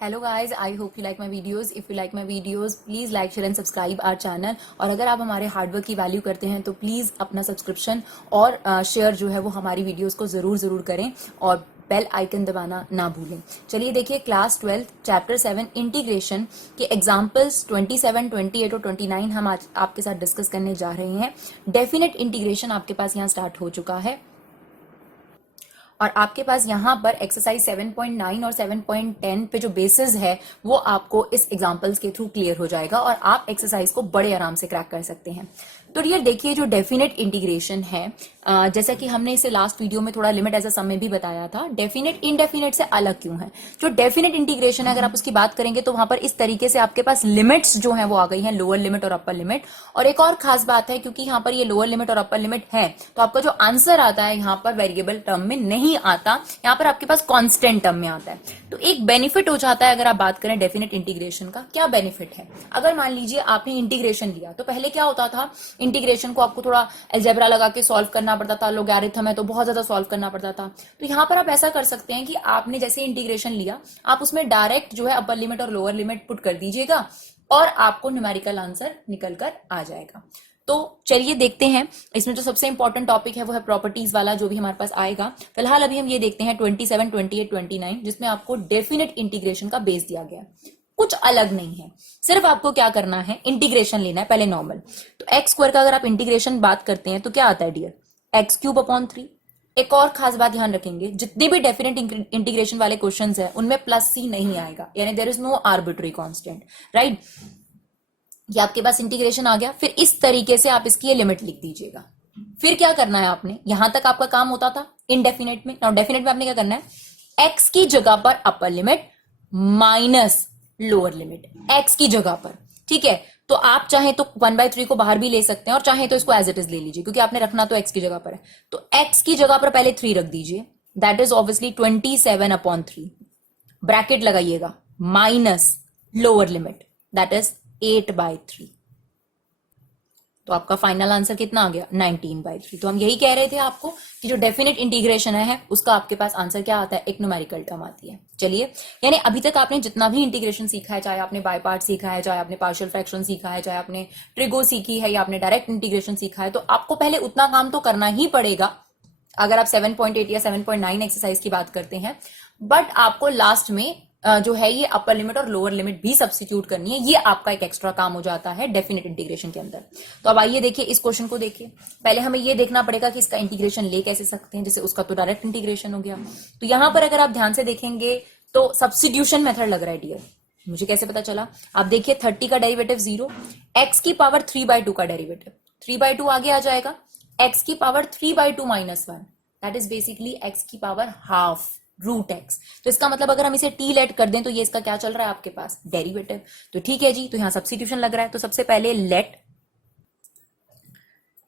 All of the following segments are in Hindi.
Hello guys, I hope you like my videos. If you like my videos, please like, share and subscribe our channel. और अगर आप हमारे हार्डवर्क की वैल्यू करते हैं तो प्लीज़ अपना सब्सक्रिप्शन और शेयर जो है वो हमारी वीडियोस को ज़रूर करें और बेल आइकन दबाना ना भूलें। चलिए देखिए क्लास 12 चैप्टर 7 इंटीग्रेशन के एग्जाम्पल्स 27, 28 और 29 हम आज आपके साथ डिस्कस करने जा रहे हैं। डेफिनेट इंटीग्रेशन आपके पास यहाँ स्टार्ट हो चुका है और आपके पास यहाँ पर एक्सरसाइज 7.9 और 7.10 पे जो बेसिस है वो आपको इस एग्जांपल्स के थ्रू क्लियर हो जाएगा और आप एक्सरसाइज को बड़े आराम से क्रैक कर सकते हैं। तो डियर देखिए जो डेफिनेट इंटीग्रेशन है जैसा कि हमने इसे लास्ट वीडियो में थोड़ा लिमिट एज अ सम में भी बताया था, डेफिनेट इनडेफिनेट से अलग क्यों है। जो डेफिनेट इंटीग्रेशन है अगर आप उसकी बात करेंगे तो वहां पर इस तरीके से आपके पास लिमिट्स जो है वो आ गई हैं, लोअर लिमिट और अपर लिमिट। और एक और खास बात है क्योंकि यहाँ पर ये लोअर लिमिट और अपर लिमिट है तो आपका जो आंसर आता है यहाँ पर वेरिएबल टर्म में नहीं आता, यहाँ पर आपके पास कॉन्स्टेंट टर्म में आता है। तो एक बेनिफिट हो जाता है अगर आप बात करें डेफिनेट इंटीग्रेशन का। क्या बेनिफिट है? अगर मान लीजिए आपने इंटीग्रेशन लिया तो पहले क्या होता था, इंटीग्रेशन को आपको थोड़ा अलजेब्रा लगा के सॉल्व करना पड़ता था, लॉगरिथम है तो बहुत ज्यादा सॉल्व करना पड़ता था। तो यहां पर आप ऐसा कर सकते हैं कि आपने जैसे इंटीग्रेशन लिया आप उसमें डायरेक्ट जो है अपर लिमिट और लोअर लिमिट पुट कर दीजिएगा और आपको न्यूमेरिकल आंसर निकल कर आ जाएगा। तो चलिए देखते हैं, इसमें जो सबसे इंपॉर्टेंट टॉपिक है वो है प्रॉपर्टीज वाला जो भी हमारे पास आएगा। फिलहाल अभी हम ये देखते हैं 27, 28, 29 जिसमें आपको डेफिनेट इंटीग्रेशन का बेस दिया गया है। कुछ अलग नहीं है, सिर्फ आपको क्या करना है, इंटीग्रेशन लेना है पहले नॉर्मल। तो एक्स स्क्वायर का अगर आप इंटीग्रेशन बात करते हैं तो क्या आता है डियर, एक्स क्यूब अपॉन 3। एक और खास बात ध्यान रखेंगे, जितने भी डेफिनेट इंटीग्रेशन वाले क्वेश्चंस हैं उनमें प्लस सी नहीं आएगा, यानी there is no arbitrary constant, right. ये आपके पास इंटीग्रेशन आ गया, फिर इस तरीके से आप इसकी ये लिमिट लिख दीजिएगा। फिर क्या करना है आपने, यहां तक आपका काम होता था इनडेफिनेट में। नाउ डेफिनेट में आपने क्या करना है, एक्स की जगह पर upper limit minus lower limit, x की जगह पर, ठीक है। तो आप चाहे तो 1/3 को बाहर भी ले सकते हैं और चाहे तो इसको एज इट इज ले लीजिए क्योंकि आपने रखना तो एक्स की जगह पर है। तो एक्स की जगह पर पहले 3 रख दीजिए, दैट इज ऑब्वियसली 27/3, ब्रैकेट लगाइएगा, minus lower limit that is 8/3। तो आपका फाइनल आंसर कितना आ गया, 19/3। तो हम यही कह रहे थे आपको कि जो डेफिनेट इंटीग्रेशन है उसका आपके पास आंसर क्या आता है, एक न्यूमेरिकल टर्म आती है। चलिए, यानी अभी तक आपने जितना भी इंटीग्रेशन सीखा है, चाहे आपने बाय पार्ट सीखा है, चाहे आपने पार्शियल फ्रैक्शन सीखा है, चाहे आपने ट्रिगो सीखी है या आपने डायरेक्ट इंटीग्रेशन सीखा है, तो आपको पहले उतना काम तो करना ही पड़ेगा अगर आप 7.8 या 7.9 एक्सरसाइज की बात करते हैं। बट आपको लास्ट में जो है ये अपर लिमिट और लोअर लिमिट भी सब्स्टिट्यूट करनी है, ये आपका एक एक्स्ट्रा काम हो जाता है डेफिनेट इंटीग्रेशन के अंदर। तो अब आइए देखिए इस क्वेश्चन को देखिए। पहले हमें ये देखना पड़ेगा कि इसका इंटीग्रेशन ले कैसे सकते हैं, जैसे उसका तो डायरेक्ट इंटीग्रेशन हो गया। तो यहां पर अगर आप ध्यान से देखेंगे तो सब्स्टिट्यूशन मेथड लग रहा है डियर। मुझे कैसे पता चला, आप देखिए 30 का डेरिवेटिव 0, एक्स की पावर 3/2 का डेरिवेटिव 3/2 आगे आ जाएगा, एक्स की power 3/2 minus 1 that is basically x की पावर हाफ रूट एक्स। तो इसका मतलब अगर हम इसे टी लेट कर दें तो ये इसका क्या चल रहा है आपके पास, डेरिवेटिव। तो ठीक है जी, तो यहां सब्स्टिट्यूशन लग रहा है। तो सबसे पहले let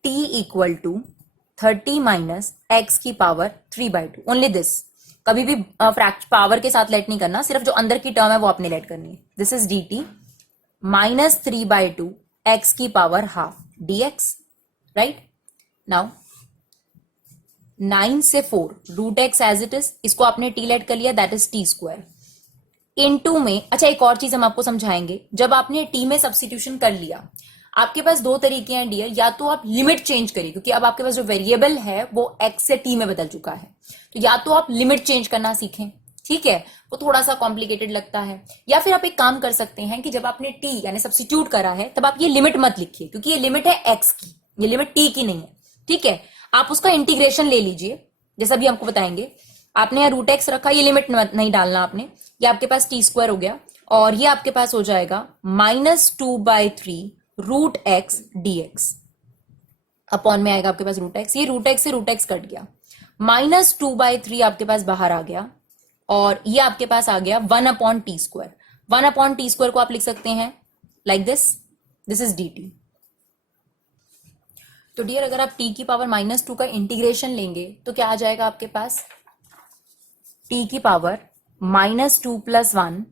t equal to 30 minus x की पावर 3/2, ओनली दिस। कभी भी पावर के साथ लेट नहीं करना, सिर्फ जो अंदर की टर्म है वो आपने लेट करनी है। This is d t minus 3/2 x की power half dx, right. Now 9 से 4 root x as it is, इसको आपने टी लेट कर लिया that is t square into में। अच्छा एक और चीज हम आपको समझाएंगे, जब आपने टी में सब्स्टिट्यूशन कर लिया आपके पास दो तरीके हैं डियर, या तो आप लिमिट चेंज करिए क्योंकि अब आपके पास जो वेरिएबल है वो एक्स से टी में बदल चुका है, तो या तो आप लिमिट चेंज करना सीखें, ठीक है, वो थोड़ा सा कॉम्प्लिकेटेड लगता है। या फिर आप एक काम कर सकते हैं कि जब आपने टी यानी सब्स्टिट्यूट करा है तब आप ये लिमिट मत लिखिए क्योंकि ये लिमिट है एक्स की, ये लिमिट टी की नहीं है, ठीक है। आप उसका इंटीग्रेशन ले लीजिए, जैसा भी हमको बताएंगे। आपने यहाँ रूट एक्स रखा, ये लिमिट नहीं डालना आपने, ये आपके पास टी स्क्वायर हो गया और ये आपके पास हो जाएगा -2/3 रूट एक्स dx, अपॉन में आएगा आपके पास रूट एक्स, ये रूट एक्स से रूट एक्स कट गया, -2/3 आपके पास बाहर आ गया और ये आपके पास आ गया 1/t²। 1/t² को आप लिख सकते हैं like this is d T. तो डियर अगर आप t की पावर -2 का इंटीग्रेशन लेंगे तो क्या आ जाएगा आपके पास, t की पावर -2 + 1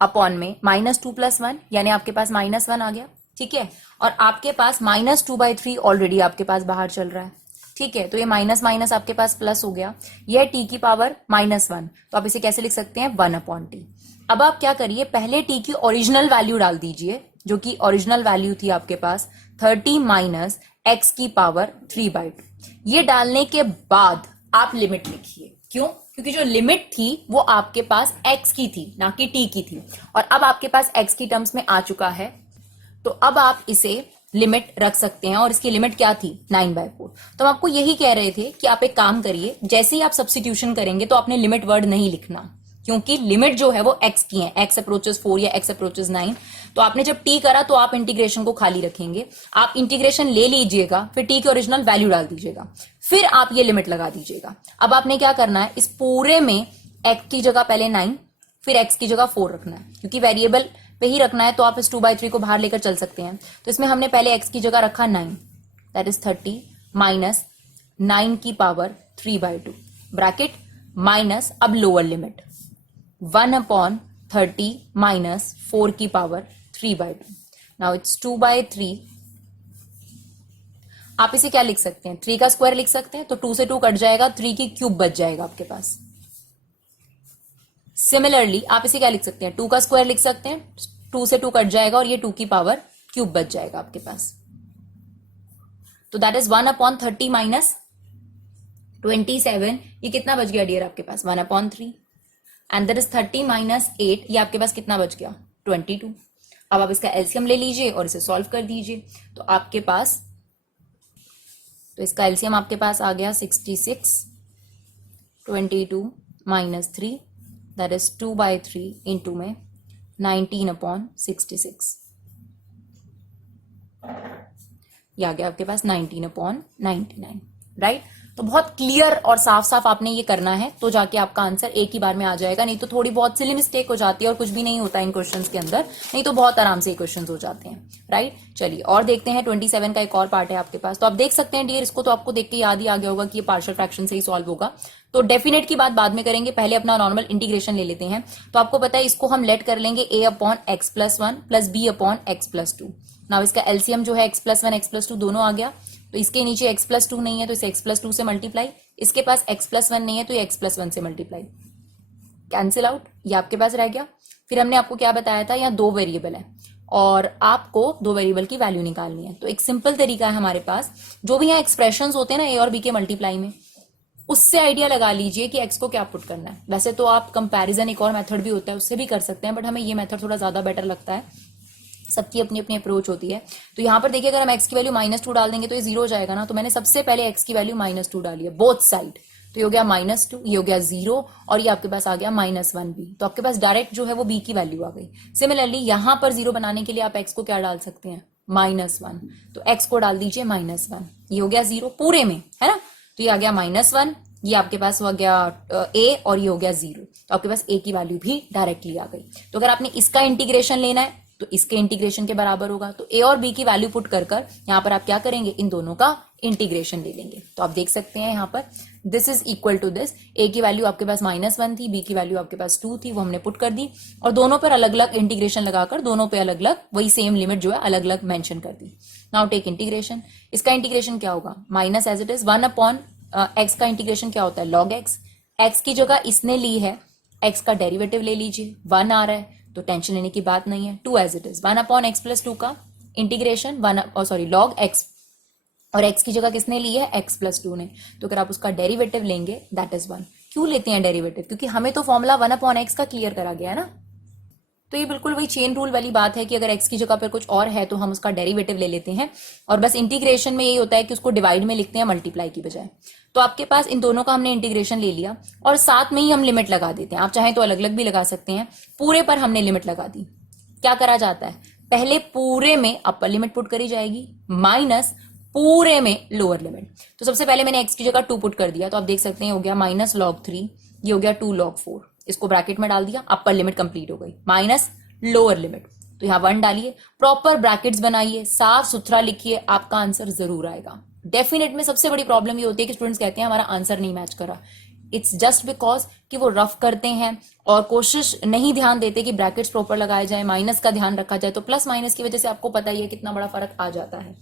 अपॉन में -2 + 1 यानी आपके पास -1 आ गया, ठीक है। और आपके पास -2/3 ऑलरेडी आपके पास बाहर चल रहा है, ठीक है। तो ये माइनस माइनस आपके पास प्लस हो गया, यह t की पावर -1, तो आप इसे कैसे लिख सकते हैं 1/t। अब आप क्या करिए, पहले टी की ओरिजिनल वैल्यू डाल दीजिए, जो कि ओरिजिनल वैल्यू थी आपके पास 30 माइनस एक्स की पावर 3/2। ये डालने के बाद आप लिमिट लिखिए। क्यों? क्योंकि जो लिमिट थी वो आपके पास एक्स की थी, ना कि टी की थी, और अब आपके पास एक्स की टर्म्स में आ चुका है, तो अब आप इसे लिमिट रख सकते हैं। और इसकी लिमिट क्या थी? 9/4। तो हम आपको यही कह रहे थे कि आप एक काम करिए, जैसे ही आप सब्स्टिट्यूशन करेंगे तो आपने लिमिट वर्ड नहीं लिखना, क्योंकि लिमिट जो है वो एक्स की है, एक्स अप्रोचेस 4 या एक्स अप्रोचेस 9। तो आपने जब टी करा तो आप इंटीग्रेशन को खाली रखेंगे, आप इंटीग्रेशन ले लीजिएगा, फिर टी की ओरिजिनल वैल्यू डाल दीजिएगा, फिर आप ये लिमिट लगा दीजिएगा। अब आपने क्या करना है, इस पूरे में एक्स की जगह पहले 9, फिर एक्स की जगह 4 रखना है, क्योंकि वेरिएबल पे ही रखना है, तो आप इस 2/3 को बाहर लेकर चल सकते हैं। तो इसमें हमने पहले एक्स की जगह रखा 9, दैट इज 30 माइनस 9 की पावर 3/2 ब्रैकेट माइनस, अब लोअर लिमिट 1/30 माइनस 4 की पावर 3/2। Now it's 2/3। आप इसे क्या लिख सकते हैं? 3 का स्क्वायर लिख सकते हैं, तो 2 से 2 कट जाएगा, 3 की क्यूब बच जाएगा आपके पास। सिमिलरली आप इसे क्या लिख सकते हैं? 2 का स्क्वायर लिख सकते हैं, 2 से 2 कट जाएगा और ये 2 की पावर क्यूब बच जाएगा आपके पास। तो दैट इज 1/30 माइनस 27, ये कितना बच गया डियर आपके पास? 1/3। एंड दैट इज 30 माइनस 8, ये आपके पास कितना बच गया? 22। अब आप इसका एलसीएम ले लीजिए और इसे सॉल्व कर दीजिए, तो आपके पास, तो इसका एलसीएम आपके पास आ गया 66, 22 माइनस 3, दैट इज 2/3 इंटू में 19/66, ये आ गया आपके पास 19/99, राइट। तो बहुत क्लियर और साफ साफ आपने ये करना है, तो जाके आपका आंसर एक ही बार में आ जाएगा, नहीं तो थोड़ी बहुत सिली मिस्टेक हो जाती है और कुछ भी नहीं होता इन क्वेश्चंस के अंदर, नहीं तो बहुत आराम से ये क्वेश्चंस हो जाते हैं, राइट। चलिए और देखते हैं 27 का एक और पार्ट है आपके पास। तो आप देख सकते हैं डियर, इसको तो आपको देख के याद ही आ गया होगा कि ये पार्शियल फ्रैक्शन से ही सॉल्व होगा। तो डेफिनेट की बात बाद में करेंगे, पहले अपना नॉर्मल इंटीग्रेशन ले लेते हैं। तो आपको पता है इसको हम लेट कर लेंगे a/x+1 प्लस b/x+2। नाउ इसका एलसीएम जो है x+1 x+2 दोनों आ गया, तो इसके नीचे x+2 नहीं है तो इसे x+2 से मल्टीप्लाई, इसके पास x+1 नहीं है तो ये x+1 से मल्टीप्लाई, कैंसिल आउट, ये आपके पास रह गया। फिर हमने आपको क्या बताया था, यहाँ 2 वेरिएबल है और आपको 2 वेरिएबल की वैल्यू निकालनी है। तो एक सिंपल तरीका है हमारे पास, जो भी यहाँ एक्सप्रेशंस होते हैं ना a और b के मल्टीप्लाई में, उससे आइडिया लगा लीजिए कि x को क्या पुट करना है। वैसे तो आप कंपैरिजन एक और मेथड भी होता है, उससे भी कर सकते हैं, बट हमें ये मेथड थोड़ा ज्यादा बेटर लगता है, सबकी अपनी अपनी अप्रोच होती है। तो यहाँ पर देखिए, अगर हम x की वैल्यू -2 डाल देंगे तो ये 0 हो जाएगा ना, तो मैंने सबसे पहले x की वैल्यू -2 डाली है बोथ साइड, तो ये हो गया -2, ये हो गया 0 और ये आपके पास आ गया -1 भी, तो आपके पास डायरेक्ट जो है वो b की वैल्यू आ गई। सिमिलरली यहाँ पर 0 बनाने के लिए आप x को क्या डाल सकते हैं? -1, तो x को डाल दीजिए -1, ये हो गया 0 पूरे में, है ना। तो ये आ गया -1, ये आपके पास हो गया a और ये हो गया 0, तो आपके पास a की वैल्यू भी डायरेक्टली आ गई। तो अगर आपने इसका इंटीग्रेशन लेना है तो इसके इंटीग्रेशन के बराबर होगा, तो a और b की वैल्यू पुट कर यहाँ पर आप क्या करेंगे? इन दोनों का इंटीग्रेशन ले लेंगे। तो आप देख सकते हैं यहाँ पर this is equal to this, a की वैल्यू आपके पास -1 थी, b की वैल्यू आपके पास 2 थी, वो हमने पुट कर दी और दोनों पर अलग अलग इंटीग्रेशन लगाकर दोनों पे अलग अलग वही सेम लिमिट जो है अलग अलग मेंशन कर दी। नाउ टेक इंटीग्रेशन, इसका इंटीग्रेशन क्या होगा? Minus as it is 1/x का इंटीग्रेशन क्या होता है? log x, x की जगह इसने ली है, x का डेरिवेटिव ले लीजिए, 1 आ रहा है तो टेंशन लेने की बात नहीं है, 2 एज इट इज, 1/x+2 का इंटीग्रेशन log x, और x की जगह किसने ली है? x+2 ने, तो अगर आप उसका डेरिवेटिव लेंगे दैट इज 1। क्यों लेते हैं डेरिवेटिव? क्योंकि हमें तो फॉर्मूला 1/x का क्लियर करा गया है ना। तो ये बिल्कुल वही चेन रूल वाली बात है कि अगर x की जगह पर कुछ और है तो हम उसका डेरिवेटिव ले लेते हैं, और बस इंटीग्रेशन में यही होता है कि उसको डिवाइड में लिखते हैं मल्टीप्लाई की बजाय। तो आपके पास इन दोनों का हमने इंटीग्रेशन ले लिया और साथ में ही हम लिमिट लगा देते हैं, आप चाहें तो अलग अलग भी लगा सकते हैं, पूरे पर हमने लिमिट लगा दी। क्या करा जाता है? पहले पूरे में अपर लिमिट पुट करी जाएगी माइनस पूरे में लोअर लिमिट। तो सबसे पहले मैंने x की जगह 2 पुट कर दिया, तो आप देख सकते हैं हो गया -log3, ये हो गया 2log4, इसको ब्रैकेट में डाल दिया, अपर लिमिट कंप्लीट हो गई, माइनस लोअर लिमिट, तो यहाँ 1 डालिए, प्रॉपर ब्रैकेट्स बनाइए, साफ सुथरा लिखिए, आपका आंसर जरूर आएगा। डेफिनेट में सबसे बड़ी प्रॉब्लम ये होती है कि स्टूडेंट्स कहते हैं हमारा आंसर नहीं मैच करा, इट्स जस्ट बिकॉज कि वो रफ करते हैं और कोशिश नहीं ध्यान देते कि ब्रैकेट्स प्रॉपर लगाए जाए, माइनस का ध्यान रखा जाए, तो प्लस माइनस की वजह से आपको पता ही है कितना बड़ा फर्क आ जाता है।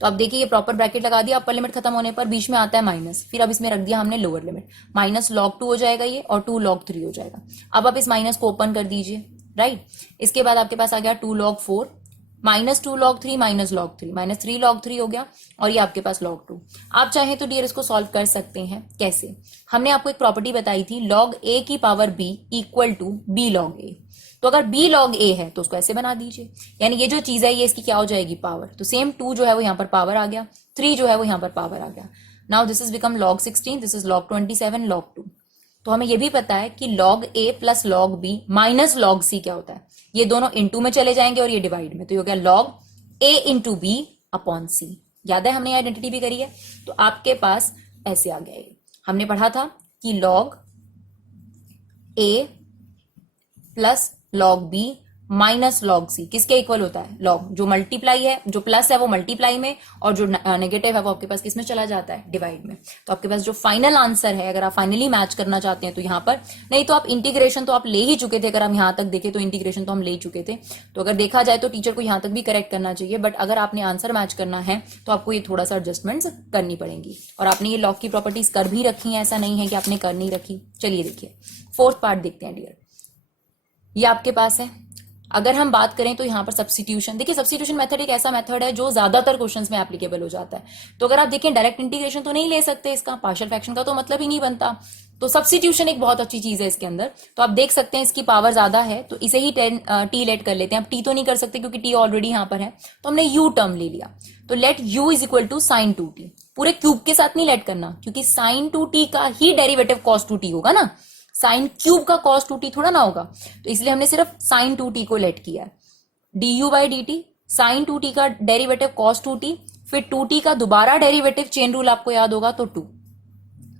तो अब देखिए ये प्रॉपर ब्रैकेट लगा दिया, अपर लिमिट खत्म होने पर बीच में आता है माइनस, फिर अब इसमें रख दिया हमने लोअर लिमिट, माइनस log 2 हो जाएगा ये और 2 log 3 हो जाएगा। अब आप इस माइनस को ओपन कर दीजिए, राइट। इसके बाद आपके पास आ गया 2 log 4 minus 2 log 3 minus log 3 minus 3 log 3 हो गया, और ये आपके पास log 2। आप चाहें तो डियर इसको सॉल्व कर सकते हैं। कैसे? हमने आपको एक प्रॉपर्टी बताई थी log a की power b equal to b log a। तो अगर b log a है तो उसको ऐसे बना दीजिए, यानी ये जो चीज है ये इसकी क्या हो जाएगी, पावर। तो सेम 2 जो है वो यहाँ पर पावर आ गया, 3 जो है वो यहाँ पर पावर आ गया। Now this is become log 16, this is log 27 log 2। तो हमें ये भी पता है कि log a plus log b minus log c क्या होता है, ये दोनों इनटू में चले जाएंगे और ये डिवाइड में, तो ये हो गया log a into b upon c। याद है हमने आइडेंटिटी भी करी है, तो आपके पास ऐसे आ गया। ये हमने पढ़ा था कि log a plus log b minus log c किसके इक्वल होता है, log जो मल्टीप्लाई है, जो प्लस है वो मल्टीप्लाई में, और जो नेगेटिव है वो आपके पास किसमें चला जाता है, डिवाइड में। तो आपके पास जो फाइनल आंसर है, अगर आप फाइनली मैच करना चाहते हैं तो यहाँ पर, नहीं तो आप इंटीग्रेशन तो आप ले ही चुके थे, अगर हम यहाँ तक देखें तो इंटीग्रेशन तो हम ले ही चुके थे। तो अगर देखा जाए तो टीचर को यहाँ तक भी करेक्ट करना चाहिए, बट अगर आपने आंसर मैच करना है तो आपको ये थोड़ा सा एडजस्टमेंट्स करनी पड़ेंगी। और आपने ये log की प्रॉपर्टीज कर भी रखी है, ऐसा नहीं है कि आपने कर नहीं रखी। चलिए देखिए फोर्थ पार्ट देखते हैं डियर, ये आपके पास है। अगर हम बात करें तो यहाँ पर सब्स्टिट्यूशन, देखिए सब्स्टिट्यूशन मेथड एक ऐसा मेथड है जो ज्यादातर क्वेश्चंस में एप्लीकेबल हो जाता है। तो अगर आप देखें डायरेक्ट इंटीग्रेशन तो नहीं ले सकते, इसका पार्शियल फ्रैक्शन का तो मतलब ही नहीं बनता। तो सब्स्टिट्यूशन एक बहुत अच्छी चीज है इसके अंदर। तो आप देख सकते हैं इसकी पावर ज्यादा है तो इसे ही टी लेट कर लेते हैं। अब टी तो नहीं कर सकते क्योंकि टी ऑलरेडी यहाँ पर है, तो हमने यू टर्म ले लिया। तो let u is equal to sine 2t, पूरे क्यूब के साथ नहीं लेट करना, क्योंकि साइन 2t का ही डेरिवेटिव कॉस 2t होगा ना, साइन क्यूब का कॉस 2t थोड़ा ना होगा। तो इसलिए हमने सिर्फ साइन 2t को लेट किया है। du by dt, sign 2t का डेरिवेटिव cos 2t, फिर 2t का दोबारा डेरिवेटिव, चेन रूल आपको याद होगा तो 2।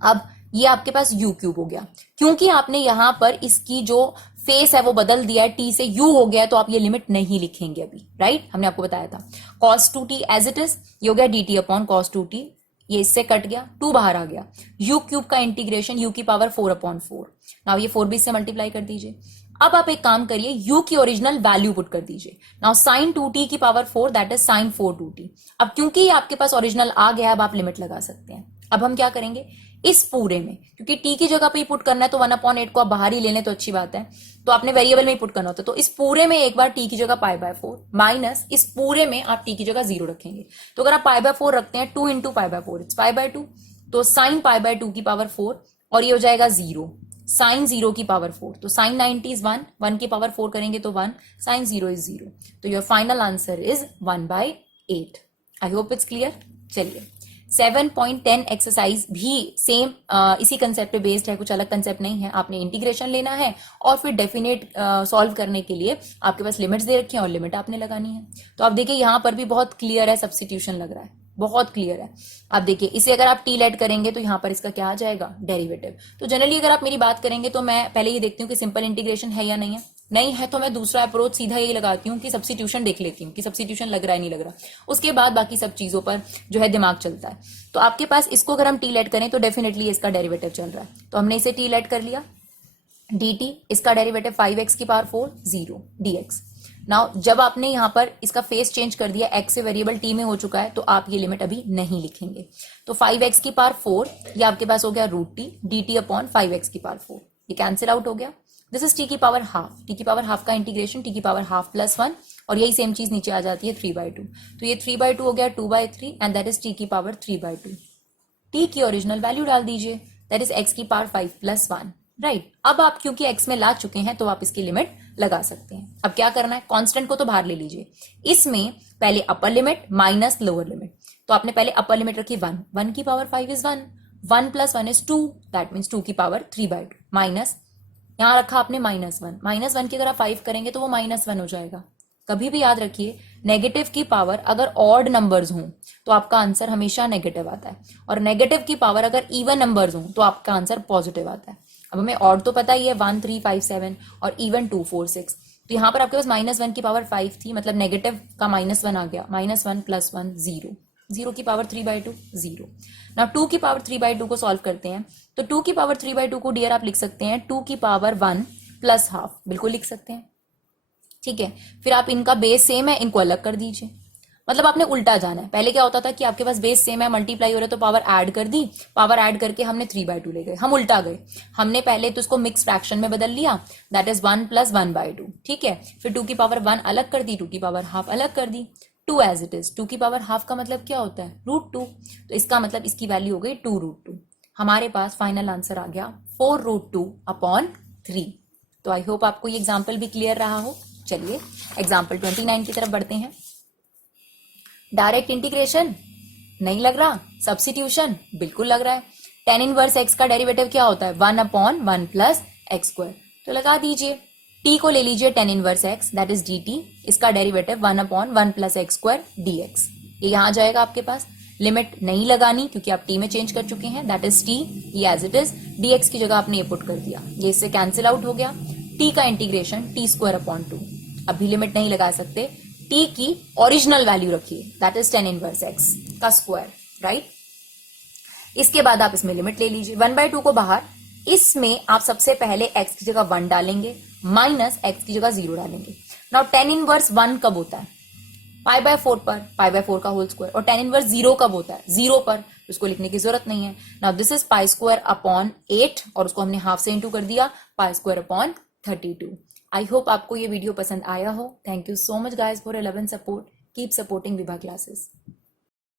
अब ये आपके पास u क्यूब हो गया, क्योंकि आपने यहां पर इसकी जो फेस है वो बदल दिया है, t से u हो गया, तो आप ये लिमिट नहीं लिखेंगे अभी, राइट। हमने आपको बताया था cos 2t as it is, ये हो गया dt अपॉन cos 2t, ये इससे कट गया, 2 बाहर आ गया, u क्यूब का इंटीग्रेशन u की पावर 4 अपॉन 4। नाउ ये 4 भी इससे मल्टीप्लाई कर दीजिए। अब आप एक काम करिए, u की ओरिजिनल वैल्यू पुट कर दीजिए। नाउ साइन 2t की power 4 that is sine 4 2t। अब क्योंकि ये आपके पास ओरिजिनल आ गया, अब आप लिमिट लगा सकते हैं। अब हम क्या करेंगे, इस पूरे में, क्योंकि t की जगह पे ही पुट करना है तो 1/8 को आप बाहर ही ले लें तो अच्छी बात है, तो आपने वेरिएबल में ही पुट करना होता है। तो इस पूरे में एक बार t की जगह π/4 माइनस इस पूरे में आप t की जगह 0 रखेंगे। तो अगर आप π/4 रखते हैं, 2 इंटू π/4 इट्स π/2, तो साइन π/2 की पावर 4 और ये हो जाएगा 0, साइन 0 की पावर 4, तो साइन 90 इज 1, 1 की पावर 4 करेंगे तो 1, साइन 0 इज 0। तो your final answer is 1/8। I hope it's clear. चलिए 7.10 एक्सरसाइज भी सेम इसी कंसेप्ट पे बेस्ड है, कुछ अलग कंसेप्ट नहीं है। आपने इंटीग्रेशन लेना है और फिर डेफिनेट सॉल्व करने के लिए आपके पास लिमिट्स दे रखी हैं और लिमिट आपने लगानी है। तो आप देखिए यहाँ पर भी बहुत क्लियर है, सब्स्टिट्यूशन लग रहा है, बहुत क्लियर है। आप देखिए इसे अगर आप टी लेट करेंगे तो यहाँ पर इसका क्या आ जाएगा, डेरिवेटिव। तो जनरली अगर आप मेरी बात करेंगे तो मैं पहले ये देखती हूँ कि सिंपल इंटीग्रेशन है या नहीं है। नहीं है तो मैं दूसरा अप्रोच सीधा यही लगाती हूँ कि सब्स्टिट्यूशन देख लेती हूँ कि सब्स्टिट्यूशन लग रहा है नहीं लग रहा, उसके बाद बाकी सब चीजों पर जो है दिमाग चलता है। तो आपके पास इसको अगर हम टी लेट करें तो डेफिनेटली इसका डेरिवेटिव चल रहा है, तो हमने इसे टी लेट कर लिया। dt, इसका डेरिवेटिव 5x की पावर 4 0 dx। नाउ जब आपने यहाँ पर इसका फेस चेंज कर दिया, x से वेरिएबल t में हो चुका है, तो आप ये लिमिट अभी नहीं लिखेंगे। तो 5x की पावर 4 ये आपके पास हो गया root T, dt upon 5x की पावर 4, ये कैंसिल आउट हो गया। दिस इज t की पावर हाफ, t की पावर हाफ का इंटीग्रेशन, t की पावर हाफ प्लस 1, और यही सेम चीज नीचे आ जाती है 3/2। तो ये 3/2 हो गया 2/3 एंड दैट इज t की पावर 3/2। t की ओरिजिनल वैल्यू डाल दीजिए, दैट इज x की पावर 5 प्लस 1, राइट। अब आप क्योंकि x में ला चुके हैं तो आप इसकी लिमिट लगा सकते हैं। अब क्या करना है, कांस्टेंट को तो बाहर ले लीजिए। इसमें पहले upper limit minus lower limit, तो आपने पहले अपर लिमिट रखी 1, 1 की power 5 is 1, 1 plus 1 is 2, that means 2 की पावर 3/2 माइनस, यहां रखा आपने -1, -1 की अगर आप 5 करेंगे तो वो -1 हो जाएगा। कभी भी याद रखिए नेगेटिव की पावर अगर ऑड नंबर्स हों तो आपका आंसर हमेशा नेगेटिव आता है, और नेगेटिव की पावर अगर इवन नंबर्स हों तो आपका आंसर पॉजिटिव आता है। अब हमें ऑड तो पता ही है 1 3 5 7 और इवन 2 4 6, तो यहाँ पर आपके पास -1 की पावर 5 थी, मतलब नेगेटिव का -1 आ गया, -1 प्लस 1 0, 0 की पावर 3/2 0। ना 2 की पावर 3/2 को सॉल्व करते हैं, तो 2 की पावर 3/2 को डियर आप लिख सकते हैं 2 की पावर 1 प्लस हाफ, बिल्कुल लिख सकते हैं, ठीक है। फिर आप इनका बेस सेम है, इनको अलग कर दीजिए। मतलब आपने उल्टा जाना है। पहले क्या होता था कि आपके पास बेस सेम है, मल्टीप्लाई हो रहा है, तो पावर ऐड कर दी, पावर ऐड करके हमने 3/2 ले गए, हम उल्टा गए। हमने पहले तो उसको मिक्स फ्रैक्शन में बदल लिया, दैट इज 1 + 1/2, ठीक है। फिर 2 की पावर 1 अलग कर दी, 2 की पावर हाफ अलग कर दी, 2 एज इट इज। 2 की पावर हाफ का मतलब क्या होता है? √2। तो इसका मतलब इसकी वैल्यू हो गई 2√2। हमारे पास फाइनल आंसर आ गया 4√2/3। तो आई होप आपको ये एग्जाम्पल भी क्लियर रहा हो। चलिए एग्जाम्पल 29 की तरफ बढ़ते हैं। डायरेक्ट इंटीग्रेशन नहीं लग रहा, सब्स्टिट्यूशन बिल्कुल लग रहा है। tan इनवर्स x का डेरिवेटिव क्या होता है? 1/1 + x²। तो लगा दीजिए, t को ले लीजिए tan inverse x, that is dt, इसका डेरिवेटिव 1/1 + x² dx। ये यहां जाएगा आपके पास। लिमिट नहीं लगानी क्योंकि आप t में चेंज कर चुके हैं, दैट इज t, ये एज इट इज, dx की जगह आपने ये पुट कर दिया, ये इससे कैंसिल आउट हो गया। t का इंटीग्रेशन t²/2, अभी लिमिट नहीं लगा सकते, t की ओरिजिनल वैल्यू रखिए, that is tan inverse x का स्क्वायर, राइट। इसके बाद आप इसमें लिमिट ले लीजिए, 1/2 को बाहर, इसमें आप सबसे पहले x की जगह 1 डालेंगे, माइनस x की जगह 0 डालेंगे। नाउ tan इनवर्स 1 कब होता है? π/4 पर, π/4 का होल स्क्वायर। और tan इनवर्स 0 कब होता है? 0 पर, उसको लिखने की जरूरत नहीं है। नाउ दिस इज π²/8, और उसको हमने हाफ से इंटू कर दिया, π²/32। आई होप आपको ये वीडियो पसंद आया हो। Thank you so much guys for your love and support. Keep supporting Vibha classes.